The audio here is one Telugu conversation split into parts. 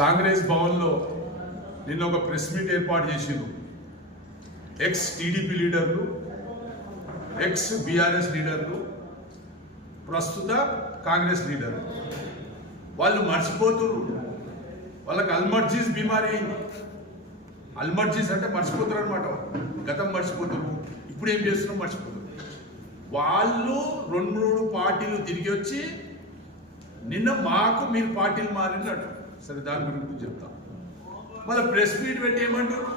కాంగ్రెస్ భవన్లో నిన్న ఒక ప్రెస్ మీట్ ఏర్పాటు చేసిండు. ఎక్స్ టీడీపీ లీడర్లు, ఎక్స్ బీఆర్ఎస్ లీడర్లు, ప్రస్తుత కాంగ్రెస్ లీడర్లు వాళ్ళు మర్చిపోతున్నారు. వాళ్ళకి అల్మర్జీస్ బీమారీ అయింది. అల్మర్జీస్ అంటే మర్చిపోతారు అనమాట. గతం మర్చిపోతారు, ఇప్పుడు ఏం చేస్తున్నాం మర్చిపోతారు. వాళ్ళు 2-3 పార్టీలు తిరిగి వచ్చి నిన్న మాకు మీరు పార్టీలు మారినట్టు. సరే, దాని గురించి చెప్తాం. మళ్ళీ ప్రెస్ మీట్ పెట్టి ఏమంటారు?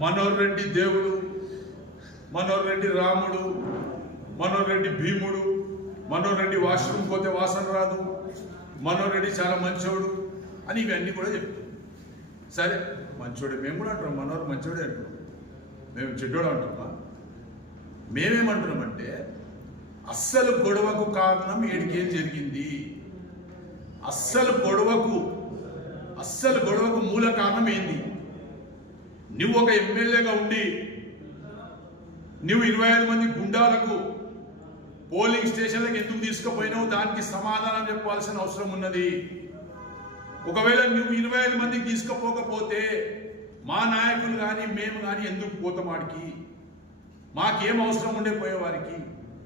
మనోహర్ రెడ్డి దేవుడు, మనోహర్ రెడ్డి రాముడు, మనోహర్ రెడ్డి భీముడు, మనోహర్ రెడ్డి వాష్రూమ్ పోతే వాసన రాదు, మనోహర్ రెడ్డి చాలా మంచోడు అని ఇవన్నీ కూడా చెప్తాం. సరే, మంచోడే మేము కూడా అంటున్నాం, మనోహర్ మంచోడే అంటున్నాం, మేము చెడ్డోడు అంటున్నామా? మేమేమంటున్నామంటే అస్సలు గొడవకు కారణం ఏడికేం జరిగింది, అస్సలు గొడవకు మూల కారణం ఏంది? నువ్వు ఒక ఎమ్మెల్యేగా ఉండి నువ్వు 25 మంది గుండాలకు పోలింగ్ స్టేషన్లకు ఎందుకు తీసుకుపోయినావు? దానికి సమాధానం చెప్పాల్సిన అవసరం ఉన్నది. ఒకవేళ నువ్వు 25 మందికి తీసుకుపోకపోతే మా నాయకులు కానీ మేము కానీ ఎందుకు పోతాం? ఆడికి మాకేం అవసరం ఉండే పోయేవారికి?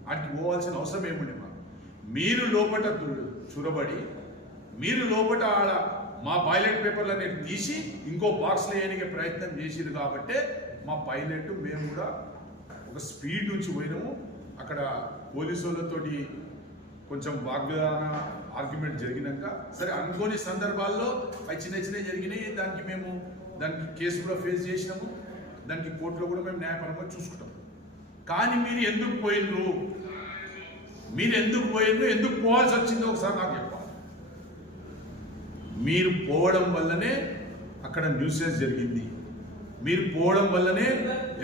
ఆడికి పోవాల్సిన అవసరం ఏముండే? మాకు మీరు లోపల చురబడి మీరు లోపల ఆడ మా పైలట్ పేపర్లని తీసి ఇంకో బాక్స్లో వేయడానికి ప్రయత్నం చేసిరు కాబట్టి మా పైలట్ మేము కూడా ఒక స్పీడ్ నుంచి పోయినాము. అక్కడ పోలీసు వాళ్ళతోటి కొంచెం వాగ్వాదన ఆర్గ్యుమెంట్ జరిగినాక సరే అనుకోని సందర్భాల్లో అవి చిన్న జరిగినాయి. దానికి కేసు కూడా ఫేస్ చేసినాము. దానికి కోర్టులో కూడా మేము న్యాయపరంగా చూసుకుంటాం. కానీ మీరు ఎందుకు పోయిండ్రు? ఎందుకు పోవాల్సి వచ్చిందో ఒకసారి నాకు చెప్పాలి. మీరు పోవడం వల్లనే అక్కడ న్యూసెన్స్ జరిగింది. మీరు పోవడం వల్లనే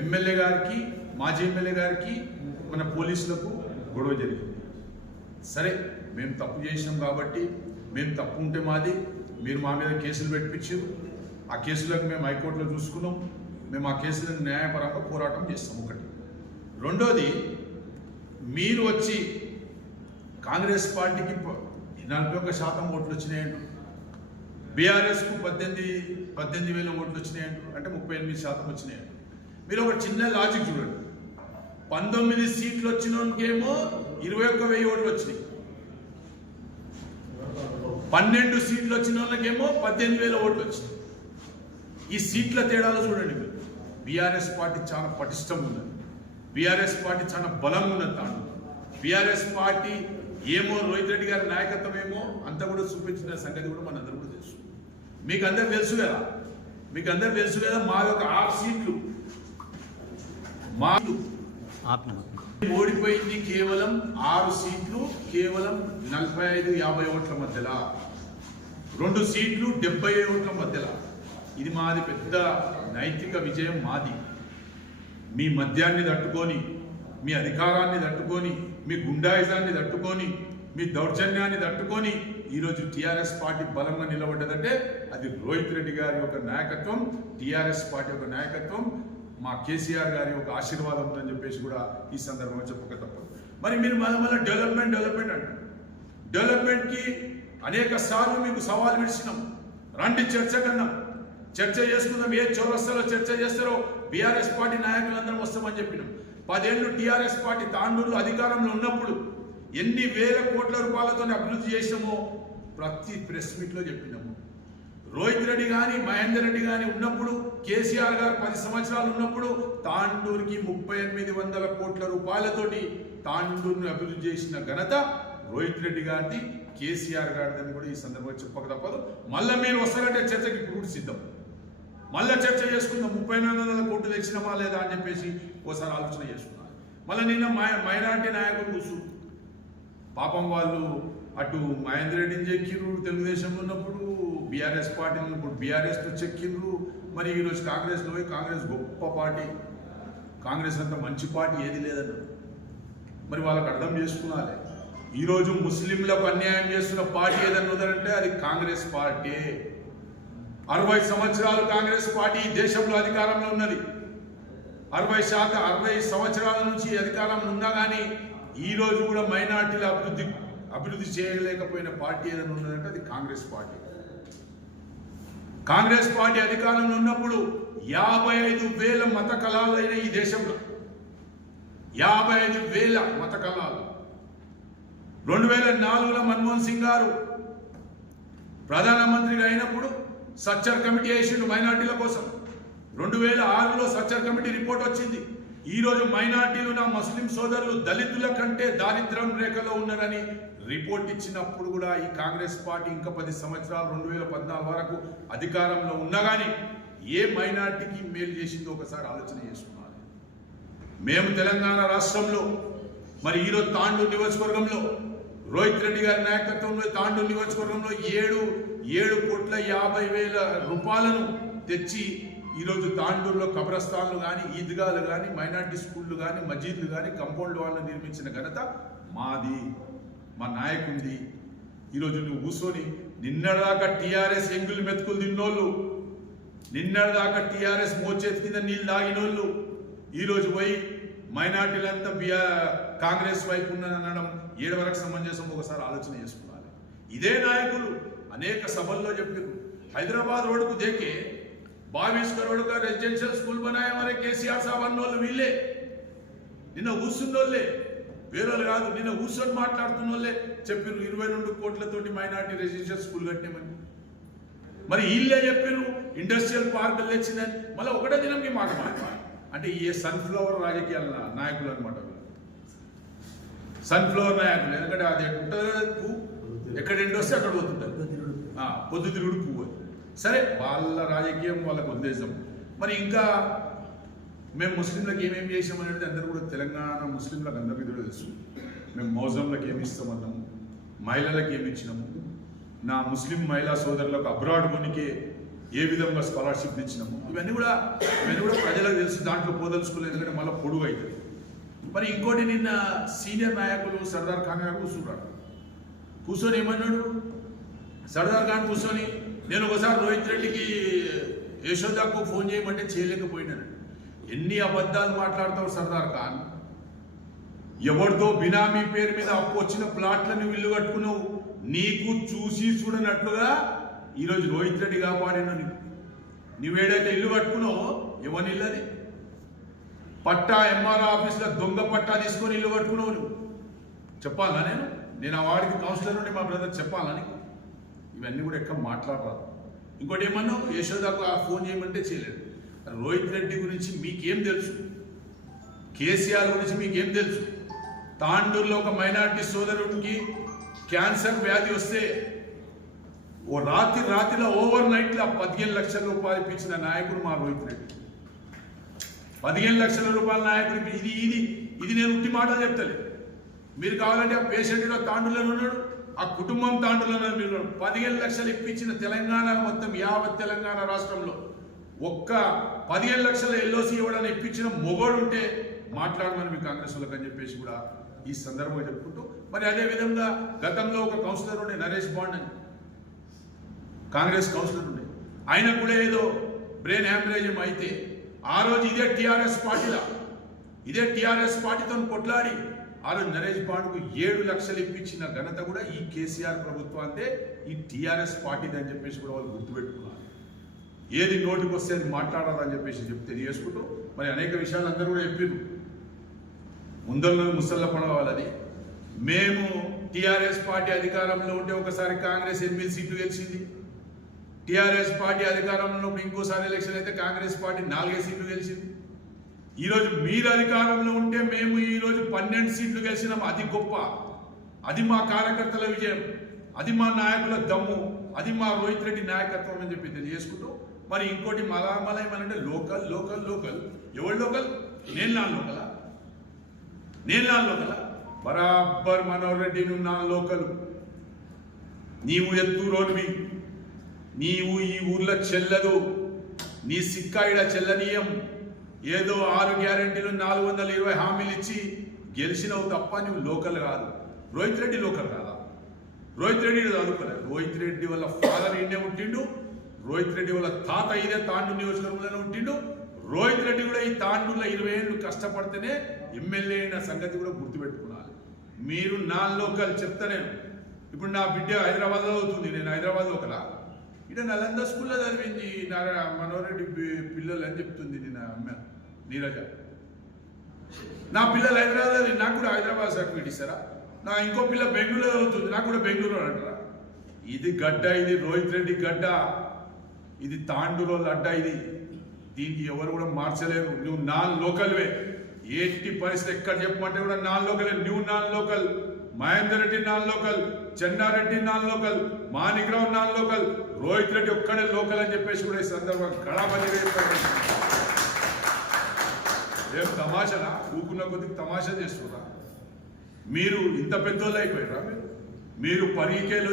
ఎమ్మెల్యే గారికి, మాజీ ఎమ్మెల్యే గారికి, మన పోలీసులకు గొడవ జరిగింది. సరే, మేము తప్పు చేసినాం కాబట్టి మేము తప్పు ఉంటే మాది, మీరు మా మీద కేసులు పెట్టించారు. ఆ కేసులకు మేము హైకోర్టులో చూసుకున్నాం. మేము ఆ కేసులను న్యాయపరంగా పోరాటం చేస్తాం. ఒకటి. రెండోది, మీరు వచ్చి కాంగ్రెస్ పార్టీకి 41% ఓట్లు వచ్చినాయంటు, బీఆర్ఎస్కు 18,000 ఓట్లు వచ్చినాయంటు, అంటే 38% వచ్చినాయంటు. మీరు ఒక చిన్న లాజిక్ చూడండి. 19 సీట్లు వచ్చినకేమో 21,000 ఓట్లు వచ్చినాయి. 12 సీట్లు వచ్చిన వాళ్ళకేమో 18,000 ఓట్లు వచ్చినాయి. ఈ సీట్ల తేడాలో చూడండి. మీరు బీఆర్ఎస్ పార్టీ చాలా పటిష్టంగా ఉన్నది. బీఆర్ఎస్ పార్టీ చాలా బలంగా ఉన్నది. తాను బీఆర్ఎస్ పార్టీ ఏమో రోహిత్ రెడ్డి గారి నాయకత్వం ఏమో అంతా కూడా చూపించిన సంగతి కూడా మనందరూ కూడా తెలుసు. మీకు అందరు తెలుసు కదా. మా యొక్క 6 సీట్లు ఓడిపోయింది. కేవలం 6 సీట్లు, కేవలం 45-50 ఓట్ల మధ్యలో. 2 సీట్లు 70 ఓట్ల మధ్యలో. ఇది మాది పెద్ద నైతిక విజయం. మాది మీ మద్యాన్ని తట్టుకొని, మీ అధికారాన్ని తట్టుకొని, మీ గుండాయిజాన్ని తట్టుకొని, మీ దౌర్జన్యాన్ని తట్టుకొని ఈరోజు టీఆర్ఎస్ పార్టీ బలంగా నిలబడ్డదంటే అది రోహిత్ రెడ్డి గారి యొక్క నాయకత్వం, టీఆర్ఎస్ పార్టీ యొక్క నాయకత్వం, మా కేసీఆర్ గారి యొక్క ఆశీర్వాదం ఉందని చెప్పేసి కూడా ఈ సందర్భంగా చెప్పక తప్పదు. మరి మీరు మళ్ళీ డెవలప్మెంట్ అంటారు. డెవలప్మెంట్కి అనేక సార్లు మీకు సవాల్ విడిచినాం. రండి చర్చ కన్నా, చర్చ చేసుకుందాం. ఏ చౌరస్తాలో చర్చ చేస్తారో బీఆర్ఎస్ పార్టీ నాయకులందరం వస్తామని చెప్పినాం. 10 ఏళ్ళు టీఆర్ఎస్ పార్టీ తాండూరులో అధికారంలో ఉన్నప్పుడు ఎన్ని వేల కోట్ల రూపాయలతో అభివృద్ధి చేసినామో ప్రతి ప్రెస్ మీట్లో చెప్పినాము. రోహిత్ రెడ్డి కానీ, మహేందర్ రెడ్డి కానీ ఉన్నప్పుడు, కేసీఆర్ గారు 10 సంవత్సరాలు ఉన్నప్పుడు తాండూరుకి 3800 కోట్ల రూపాయలతోటి తాండూరుని అభివృద్ధి చేసిన ఘనత రోహిత్ రెడ్డి గారిది, కేసీఆర్ గారిదని కూడా ఈ సందర్భంగా చెప్పక తప్పదు. మళ్ళీ మీరు వస్తారంటే చర్చకి ఇప్పుడు సిద్ధం. మళ్ళీ చర్చ చేసుకుందాం. 3800 కోట్లు తెచ్చినామా లేదా అని చెప్పేసి ఓసారి ఆలోచన చేసుకున్నాను. మళ్ళీ నిన్న మైనార్టీ నాయకులు కూర్చు పాపం వాళ్ళు అటు మహేందర్ రెడ్డిని చెక్కిర్రు తెలుగుదేశంలో ఉన్నప్పుడు, బీఆర్ఎస్ పార్టీలో ఉన్నప్పుడు బీఆర్ఎస్తో చెక్కిర్రు. మరి ఈరోజు కాంగ్రెస్లో పోయి కాంగ్రెస్ గొప్ప పార్టీ, కాంగ్రెస్ అంత మంచి పార్టీ ఏది లేదన్నారు. మరి వాళ్ళకి అర్థం చేసుకున్నాలి. ఈరోజు ముస్లింలకు అన్యాయం చేస్తున్న పార్టీ ఏదన్నా ఉందంటే అది కాంగ్రెస్ పార్టీ. 60 సంవత్సరాలు కాంగ్రెస్ పార్టీ దేశంలో అధికారంలో ఉన్నది. 60 సంవత్సరాల నుంచి అధికారంలో ఉన్నా కానీ ఈ రోజు కూడా మైనార్టీల అభివృద్ధి చేయలేకపోయిన పార్టీ ఏదైనా ఉన్నదంటే అది కాంగ్రెస్ పార్టీ. కాంగ్రెస్ పార్టీ అధికారంలో ఉన్నప్పుడు 55,000 మత కళాలు అయిన ఈ దేశంలో 55,000 మత కళాలు. 2004లో మన్మోహన్ సింగ్ గారు ప్రధానమంత్రిగా అయినప్పుడు సచ్చర్ కమిటీ వేసిండు మైనార్టీల కోసం. 2006లో సచ్చర్ కమిటీ రిపోర్ట్ వచ్చింది. ఈరోజు మైనార్టీలు నా ముస్లిం సోదరులు దళితుల కంటే దారిద్ర్యం రేఖలో ఉన్నారని రిపోర్ట్ ఇచ్చినప్పుడు కూడా ఈ కాంగ్రెస్ పార్టీ ఇంకా 10 సంవత్సరాలు 2014 వరకు అధికారంలో ఉన్నా కానీ ఏ మైనార్టీకి మేలు చేసిందో ఒకసారి ఆలోచన చేసుకోవాలి. మేము తెలంగాణ రాష్ట్రంలో మరి ఈరోజు తాండూరు నియోజకవర్గంలో రోహిత్ రెడ్డి గారి నాయకత్వంలో తాండూరు నియోజకవర్గంలో 7,50,00,000 రూపాయలను తెచ్చి ఈరోజు తాండూరులో కబ్రస్థాన్లు కానీ ఈద్గాలు కానీ మైనార్టీ స్కూళ్ళు కానీ మసీదులు కానీ కంపౌండ్ వాళ్ళని నిర్మించిన ఘనత మాది, మా నాయకుంది. ఈరోజు నువ్వు కూర్చొని నిన్నటిదాకా టీఆర్ఎస్ ఎంగులు మెతుకులు తిన్నోళ్ళు, నిన్నటిదాకా టీఆర్ఎస్ మోచేతి కింద నీళ్ళు తాగినోళ్ళు ఈరోజు పోయి మైనార్టీలంతా కాంగ్రెస్ వైపు ఉన్నదనడం ఏడు వరకు సమంజసం ఒకసారి ఆలోచన చేసుకోవాలి. ఇదే నాయకులు అనేక సభల్లో చెప్పారు, హైదరాబాద్ రోడ్డుకు దేకే 22 करोड़ का रेजिडेंशियल स्कूल बनाया हमारे केसीआर साहब అన్నోళ్ళు వీళ్ళే. నిన్న కూర్చున్నోళ్ళే, వేరేళ్ళు కాదు. నిన్న కూర్చొని మాట్లాడుతున్నోళ్ళే చెప్పారు 22 కోట్లతోటి మైనార్టీ రెసిడెన్షియల్ స్కూల్ కట్టినామని. మరి వీళ్ళే చెప్పారు ఇండస్ట్రియల్ పార్కులు తెచ్చిందని. మళ్ళీ ఒకటే దినంకి మాట అంటే ఈ సన్ఫ్లవర్ రాజకీయాల నాయకులు అనమాట. సన్ఫ్లవర్ నాయకులు, ఎందుకంటే అది ఎక్కడ ఎండ వస్తే అక్కడ పోతుంటారు, పొద్దుతిరుగుడు పువ్వు. సరే, వాళ్ళ రాజకీయం వాళ్ళకు ఉద్దేశం. మరి ఇంకా మేము ముస్లింలకు ఏమేమి చేసామనేది అందరూ కూడా తెలంగాణ ముస్లింలకు అందరికీ తెలుసు. మేము మౌజంలకు ఏమి ఇస్తామన్నాము, మహిళలకు ఏమి ఇచ్చినాము, నా ముస్లిం మహిళా సోదరులకు అబ్రాడ్ కొనికే ఏ విధంగా స్కాలర్షిప్ ఇచ్చినాము, ఇవన్నీ కూడా ప్రజలకు తెలుసు. దాంట్లో పోదలుచుకోలేదు, ఎందుకంటే మళ్ళీ పొడుగు అవుతుంది. మరి ఇంకోటి, నిన్న సీనియర్ నాయకులు సర్దార్ ఖాన్ గారు కూర్చొని ఏమన్నాడు? సర్దార్ ఖాన్ కూర్చొని నేను ఒకసారి రోహిత్ రెడ్డికి యశోదాకు ఫోన్ చేయమంటే చేయలేకపోయినాను. ఎన్ని అబద్ధాలు మాట్లాడతావు సర్దార్ ఖాన్? ఎవరితో బినామీ పేరు మీద అప్పు వచ్చిన ప్లాట్లను ఇల్లు కట్టుకున్నావు. నీకు చూసి చూడనట్లుగా ఈరోజు రోహిత్ రెడ్డి కాపాడిన నువ్వేడైతే ఇల్లు కట్టుకున్నావో ఎవరి ఇల్లు అది? పట్టా ఎంఆర్ఓ ఆఫీస్లో దొంగ పట్టా తీసుకొని ఇల్లు కట్టుకున్నావు నువ్వు. చెప్పాలా నేను ఆ వాడికి కౌన్సిలర్ నుండి మా బ్రదర్ చెప్పాలని? ఇవన్నీ కూడా ఎక్కడ మాట్లాడరాదు. ఇంకోటి ఏమన్నావు, యశోదాకు ఆ ఫోన్ చేయమంటే చేయలేడు. రోహిత్ రెడ్డి గురించి మీకేం తెలుసు? కేసీఆర్ గురించి మీకేం తెలుసు? తాండూరులో ఒక మైనార్టీ సోదరుడికి క్యాన్సర్ వ్యాధి వస్తే ఓ రాత్రిలో ఓవర్ నైట్లో 15 లక్షల రూపాయలు ఇప్పించిన నాయకుడు మా రోహిత్ రెడ్డి. 15 లక్షల రూపాయల నాయకుడు. ఇది నేను ఉట్టి మాటలు చెప్తలే. మీరు కావాలంటే ఆ పేషెంట్లో తాండూరులో ఉన్నాడు, ఆ కుటుంబం తాండూరులో మీరు 15 లక్షలు ఇప్పించిన తెలంగాణ మొత్తం యావత్ తెలంగాణ రాష్ట్రంలో ఒక్క 15 లక్షల ఎల్ఓసి ఇవ్వడానికి ఇప్పించిన మొగోడు ఉంటే మాట్లాడమని మీ కాంగ్రెస్ వాళ్ళకి అని చెప్పేసి కూడా ఈ సందర్భంగా చెప్పుకుంటూ, మరి అదేవిధంగా గతంలో ఒక కౌన్సిలర్ ఉండే నరేష్ బాండ్ అని, కాంగ్రెస్ కౌన్సిలర్ ఉండే, ఆయనకు కూడా ఏదో బ్రెయిన్ హ్యామరేజ్ అయితే ఆ రోజు ఇదే టీఆర్ఎస్ పార్టీతో కొట్లాడి ఆ రోజు నరేష్ బాండ్కు 7 లక్షలు ఇప్పించిన ఘనత కూడా ఈ కేసీఆర్ ప్రభుత్వం అంటే ఈ టీఆర్ఎస్ పార్టీది అని చెప్పేసి కూడా వాళ్ళు గుర్తుపెట్టుకున్నారు. ఏది నోటికి వస్తే అది మాట్లాడాలని చెప్పేసి తెలియజేసుకుంటూ మరి అనేక విషయాలు అందరూ కూడా చెప్పారు. ముందల్లో ముసళ్ళ పడవాలని మేము టీఆర్ఎస్ పార్టీ అధికారంలో ఉంటే ఒకసారి కాంగ్రెస్ 8 సీట్లు గెలిచింది. టీఆర్ఎస్ పార్టీ అధికారంలో ఇంకోసారి ఎలక్షన్ అయితే కాంగ్రెస్ పార్టీ 4 సీట్లు గెలిచింది. ఈరోజు మీరు అధికారంలో ఉంటే మేము ఈరోజు 12 సీట్లు గెలిచినాం. అది గొప్ప, అది మా కార్యకర్తల విజయం, అది మా నాయకుల దమ్ము, అది మా రోహిత్ రెడ్డి నాయకత్వం అని చెప్పి తెలియజేసుకుంటూ మరి ఇంకోటి మళ్ళా ఏమనంటే లోకల్ ఎవరు లోకల్? నేను నా లోకల బరాబర్ మనోహర్ రెడ్డి నువ్వు నా లోకలు. నీవు ఎత్తూరోనివి, నీవు ఈ ఊర్లో చెల్లదు, నీ సిక్కాయిడ చెల్లనీయం. ఏదో 6 గ్యారెంటీలు 420 హామీలు ఇచ్చి గెలిచినవు తప్ప నువ్వు లోకల్ కాదు. రోహిత్ రెడ్డి లోకల్ కాదా? రోహిత్ రెడ్డి చదువుకోలేదు. రోహిత్ రెడ్డి వాళ్ళ ఫాదర్ ఈయనే ఉంటిండు, రోహిత్ రెడ్డి వాళ్ళ తాత ఇదే తాండూరు నియోజకవర్గంలోనే ఉంటిండు. రోహిత్ రెడ్డి కూడా ఈ తాండూరులో 20 ఏళ్ళు కష్టపడితేనే ఎమ్మెల్యే అయిన సంగతి కూడా గుర్తుపెట్టుకున్నాను. మీరు నా లోకల్ చెప్తా. నేను ఇప్పుడు నా బిడ్డ హైదరాబాద్లో అవుతుంది, నేను హైదరాబాద్ లోకలా? ఇక్కడ నలంద స్కూల్లో చదివింది మనోరెడ్డి పిల్లలు అని చెప్తుంది నిన్న అమ్మ నీరజ. నా పిల్లలు హైదరాబాద్, నాకు కూడా హైదరాబాద్ సర్టిఫికేట్ ఇస్తారా? నా ఇంకో పిల్ల బెంగళూరులో చదువుతుంది, నాకు కూడా బెంగళూరు అంటారా? ఇది గడ్డ, ఇది రోహిత్ రెడ్డి గడ్డ, ఇది తాండూరోళ్ళ అడ్డ. ఇది దీనికి ఎవరు కూడా మార్చలేరు. నువ్వు నాన్ లోకల్వే, ఎట్టి పరిస్థితి ఎక్కడ చెప్పమంటే కూడా నాన్ లోకలే. నువ్వు non local, Mahender Reddy non local, Chenna Reddy non local, Manikrao non local, Rohith Reddy ఒక్కడే లోకల్ అని చెప్పేసి కూడా ఈ సందర్భంగా గడాబద్దిగా చెప్పారు. ఏం తమాషనా? ఊకున్న కొద్దిగా తమాషా చేస్తున్నా. మీరు ఇంత పెద్దోళ్ళు అయిపోయారా? మీరు పరిగికేలు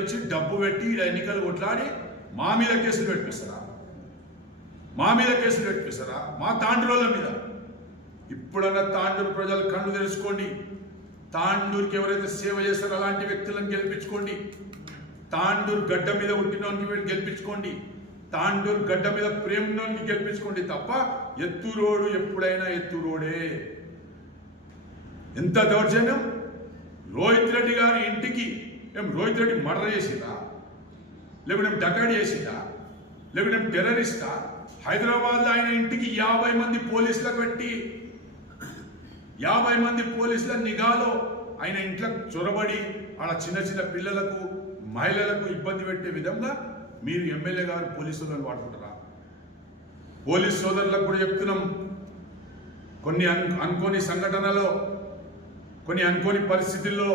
వచ్చి డబ్బు పెట్టి ఎన్నికలు కొట్లాడి మా మీద కేసులు పెట్టిస్తారా? మా తాండూరుల మీద. ఇప్పుడన్నా తాండూరు ప్రజలు కళ్ళు తెరుచుకోండి. తాండూరుకి ఎవరైతే సేవ చేస్తారో అలాంటి వ్యక్తులను గెలిపించుకోండి. తాండూరు గడ్డ మీద పుట్టినోనికి గెలిపించుకోండి. తాండూరు గడ్డ మీద ప్రేమనోనికి గెలిపించుకోండి తప్ప ఎత్తురోడు ఎప్పుడైనా ఎత్తురోడే. ఎంత దౌర్జన్యం! రోహిత్ రెడ్డి గారి ఇంటికి రోహిత్ రెడ్డి మర్డర్ చేసిందా, లేకుంటే డకాడి చేసిందా, లేకుంటే టెర్రరిస్టా? హైదరాబాద్ ఆయన ఇంటికి 50 మంది పోలీసులకు పెట్టి 50 మంది పోలీసుల నిఘాలో ఆయన ఇంట్లో చొరబడి ఆడ చిన్న చిన్న పిల్లలకు మహిళలకు ఇబ్బంది పెట్టే విధంగా మీరు ఎమ్మెల్యే గారు పోలీసులను వాడుకుంటారా? పోలీస్ సోదరులకు కూడా చెప్తున్నాం, కొన్ని అనుకోని సంఘటనలో, కొన్ని అనుకోని పరిస్థితుల్లో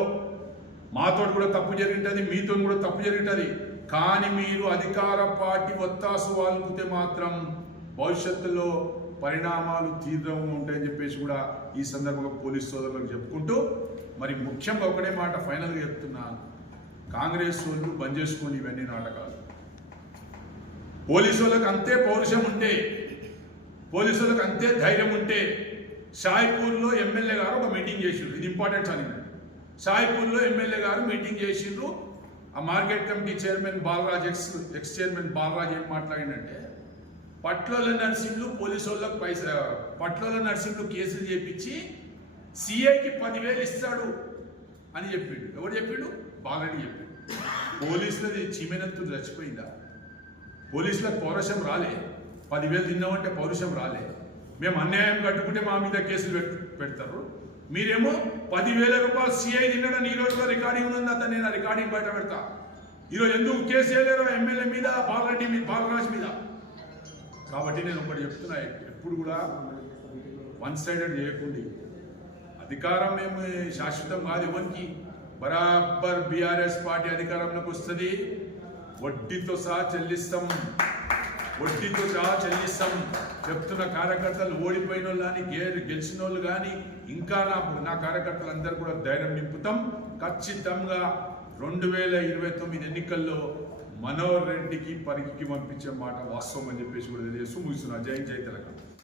మాతో కూడా తప్పు జరిగింటుంది, మీతో కూడా తప్పు జరిగింటుంది. కానీ మీరు అధికార పార్టీ ఒత్తాసు వాళ్ళకితే మాత్రం భవిష్యత్తులో పరిణామాలు తీవ్రంగా ఉంటాయని చెప్పేసి కూడా ఈ సందర్భంగా పోలీస్ సోదరులకు చెప్పుకుంటూ, మరి ముఖ్యంగా ఒకటే మాట ఫైనల్గా చెప్తున్నా, కాంగ్రెస్ వాళ్ళు బంద్ చేసుకొని ఇవన్నీ నాటకాలు. పోలీసు వాళ్ళకి అంతే పౌరుషం ఉంటే, పోలీసు వాళ్ళకి అంతే ధైర్యం ఉంటే షాయిపూర్లో ఎమ్మెల్యే గారు ఒక మీటింగ్ చేసిండ్రు. ఇది ఇంపార్టెంట్ అని. షాయిపూర్లో ఎమ్మెల్యే గారు మీటింగ్ చేసిండ్రు. ఆ market committee chairman Balraj, ex chairman Balraj ఏం మాట్లాడిందంటే, పట్లోల నర్సింహులు పోలీసు వాళ్ళకు పట్లోల నర్సింహులు కేసులు చేపించి సిఐకి 10,000 ఇస్తాడు అని చెప్పిండు. ఎవరు చెప్పిండు? బాలరెడ్డి చెప్పిండు. పోలీసులది చీమెనత్తు చచ్చిపోయిందా? పోలీసులకు పౌరుషం రాలే? 10,000 తిన్నామంటే పౌరుషం రాలే? మేము అన్యాయం కట్టుకుంటే మా మీద కేసులు పెడతారు. మీరేమో 10,000 రూపాయలు సిఐ తిన్నాడని ఈ రోజులో రికార్డింగ్ ఉంది. అతను నేను రికార్డింగ్ బయట పెడతా. ఈరోజు ఎందుకు కేసు వేయలేరు ఎమ్మెల్యే మీద, బాలరెడ్డి మీద, బాలరాజ్ మీద? కాబట్టి నేను ఒకటి చెప్తున్నా, ఎప్పుడు కూడా వన్ సైడెడ్ చేయకండి. అధికారం మేము శాశ్వతం కాదు ఎవరికి. బరాబర్ బీఆర్ఎస్ పార్టీ అధికారంలోకి వస్తుంది, వడ్డీతో సహా చెల్లిస్తాం. చెప్తున్న కార్యకర్తలు, ఓడిపోయిన వాళ్ళు కానీ గెలిచిన వాళ్ళు కానీ, ఇంకా నా కార్యకర్తలు అందరూ కూడా ధైర్యం నింపుతాం. ఖచ్చితంగా 2029 ఎన్నికల్లో మనోహర్ రెడ్డికి పరిగికి పంపించే మాట వాస్తవం అని చెప్పేసి కూడా తెలియజేస్తూ ముగిస్తున్నా. జై తెలంగాణ.